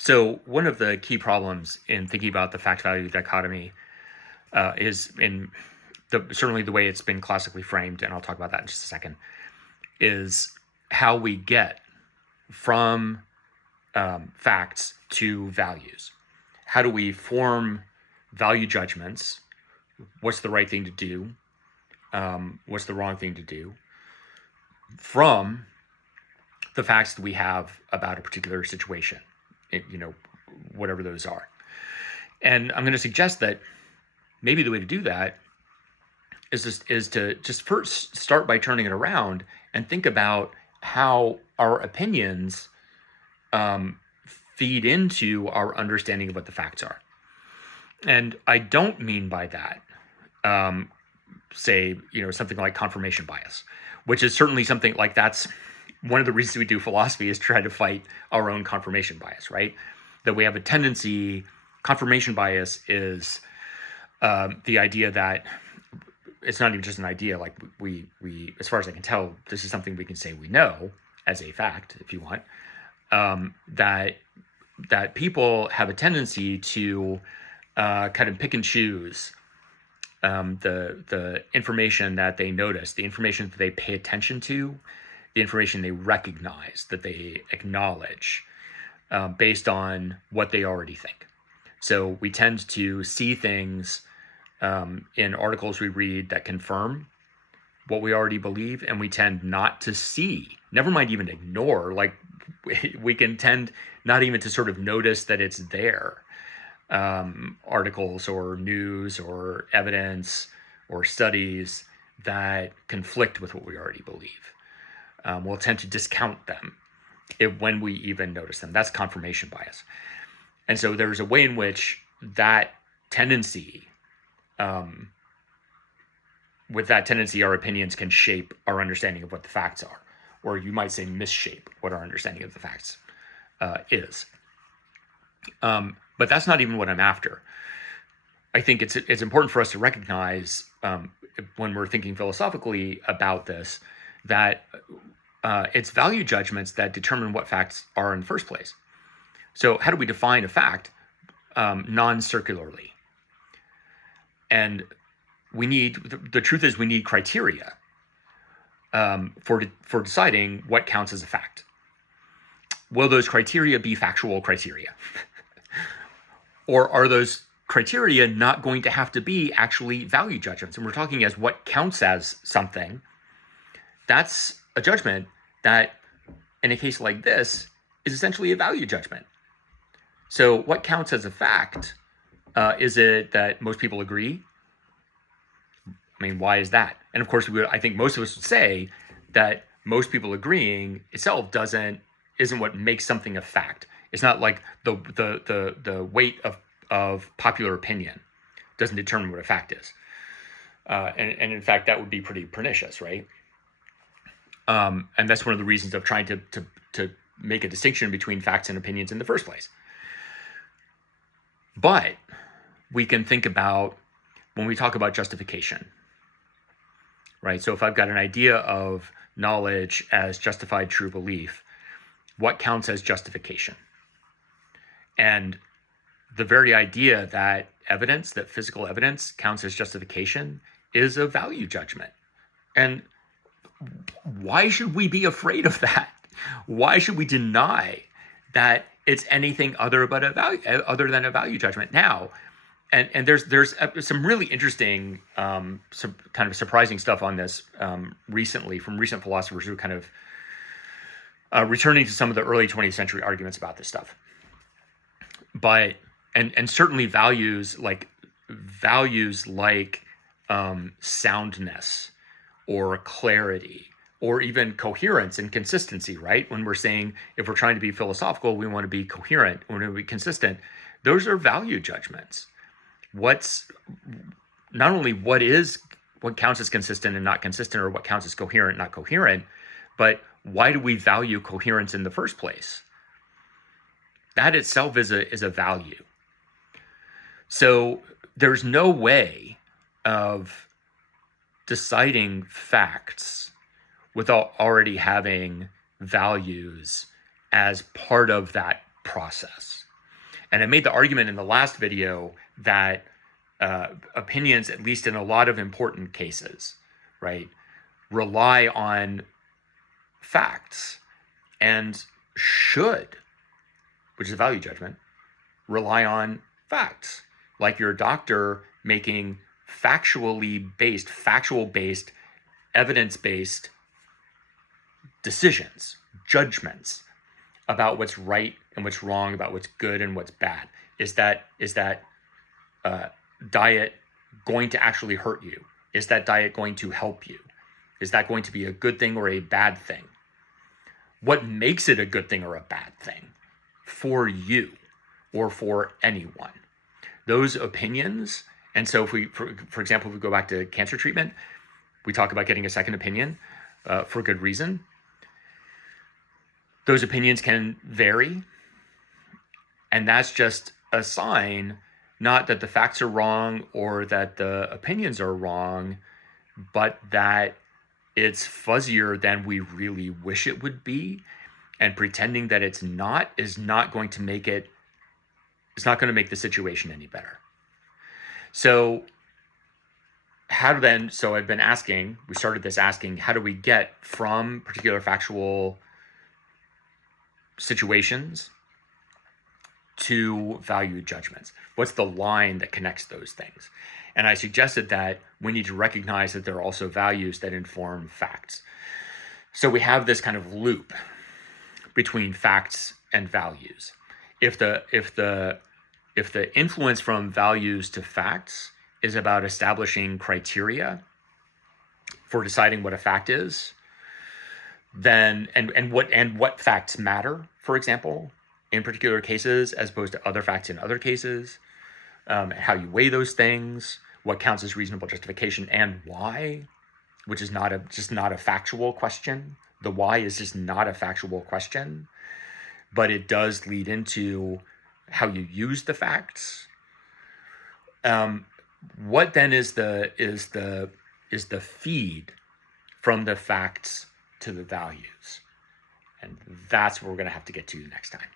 So one of the key problems in thinking about the fact-value dichotomy is in certainly the way it's been classically framed, and I'll talk about that in just a second, is how we get from facts to values. How do we form value judgments? What's the right thing to do? What's the wrong thing to do? From the facts that we have about a particular situation, whatever those are. And I'm going to suggest that maybe the way to do that is to just first start by turning it around and think about how our opinions feed into our understanding of what the facts are. And I don't mean by that, something like confirmation bias, which is certainly something like that's one of the reasons we do philosophy is try to fight our own confirmation bias, right? That we have a tendency, confirmation bias is the idea that it's not even just an idea, like we, as far as I can tell, this is something we can say we know as a fact, if you want, that people have a tendency to kind of pick and choose the information that they notice, the information that they pay attention to, the information they recognize, that they acknowledge, based on what they already think. So we tend to see things in articles we read that confirm what we already believe, and we tend not to see, never mind even ignore, like we can tend not even to sort of notice that it's there. Articles or news or evidence or studies that conflict with what we already believe. We'll tend to discount them when we even notice them. That's confirmation bias. And so there's a way in which that tendency, with that tendency, our opinions can shape our understanding of what the facts are, or you might say misshape what our understanding of the facts is. But that's not even what I'm after. I think it's important for us to recognize when we're thinking philosophically about this that it's value judgments that determine what facts are in the first place. So how do we define a fact non-circularly? And the truth is we need criteria for deciding what counts as a fact. Will those criteria be factual criteria? Or are those criteria not going to have to be actually value judgments? And we're talking as what counts as something. That's a judgment that, in a case like this, is essentially a value judgment. So what counts as a fact? Is it that most people agree? I mean, why is that? And of course, I think most of us would say that most people agreeing itself isn't what makes something a fact. It's not like the weight of popular opinion doesn't determine what a fact is. And in fact, that would be pretty pernicious, right? And that's one of the reasons of trying to make a distinction between facts and opinions in the first place. But we can think about when we talk about justification, right? So if I've got an idea of knowledge as justified true belief, what counts as justification? And the very idea that physical evidence counts as justification is a value judgment. And why should we be afraid of that? Why should we deny that it's anything other than a value judgment now? And there's some really interesting, some kind of surprising stuff on this recently from recent philosophers who are kind of returning to some of the early 20th century arguments about this stuff. But and certainly values like soundness or clarity or even coherence and consistency, right? When we're saying if we're trying to be philosophical, we want to be coherent, we want to be consistent. Those are value judgments. Not only what counts as consistent and not consistent, or what counts as coherent, not coherent, but why do we value coherence in the first place? That itself is a value. So there's no way of deciding facts without already having values as part of that process. And I made the argument in the last video that opinions, at least in a lot of important cases, right, rely on facts and should, which is a value judgment, rely on facts. Like your doctor making factual based, evidence-based decisions, judgments about what's right and what's wrong, about what's good and what's bad. Is that diet going to actually hurt you? Is that diet going to help you? Is that going to be a good thing or a bad thing? What makes it a good thing or a bad thing for you or for anyone? Those opinions. And so if we, for example, if we go back to cancer treatment, we talk about getting a second opinion for good reason. Those opinions can vary. And that's just a sign, not that the facts are wrong or that the opinions are wrong, but that it's fuzzier than we really wish it would be. And pretending that it's not is not going to make it, it's not going to make the situation any better. So so I've been asking, we started this asking, how do we get from particular factual situations to value judgments? What's the line that connects those things? And I suggested that we need to recognize that there are also values that inform facts. So we have this kind of loop between facts and values. If the influence from values to facts is about establishing criteria for deciding what a fact is, then and what facts matter, for example, in particular cases, as opposed to other facts in other cases, how you weigh those things, what counts as reasonable justification, and why, which is just not a factual question. The why is just not a factual question, but it does lead into how you use the facts. What then is the feed from the facts to the values? And that's what we're going to have to get to next time.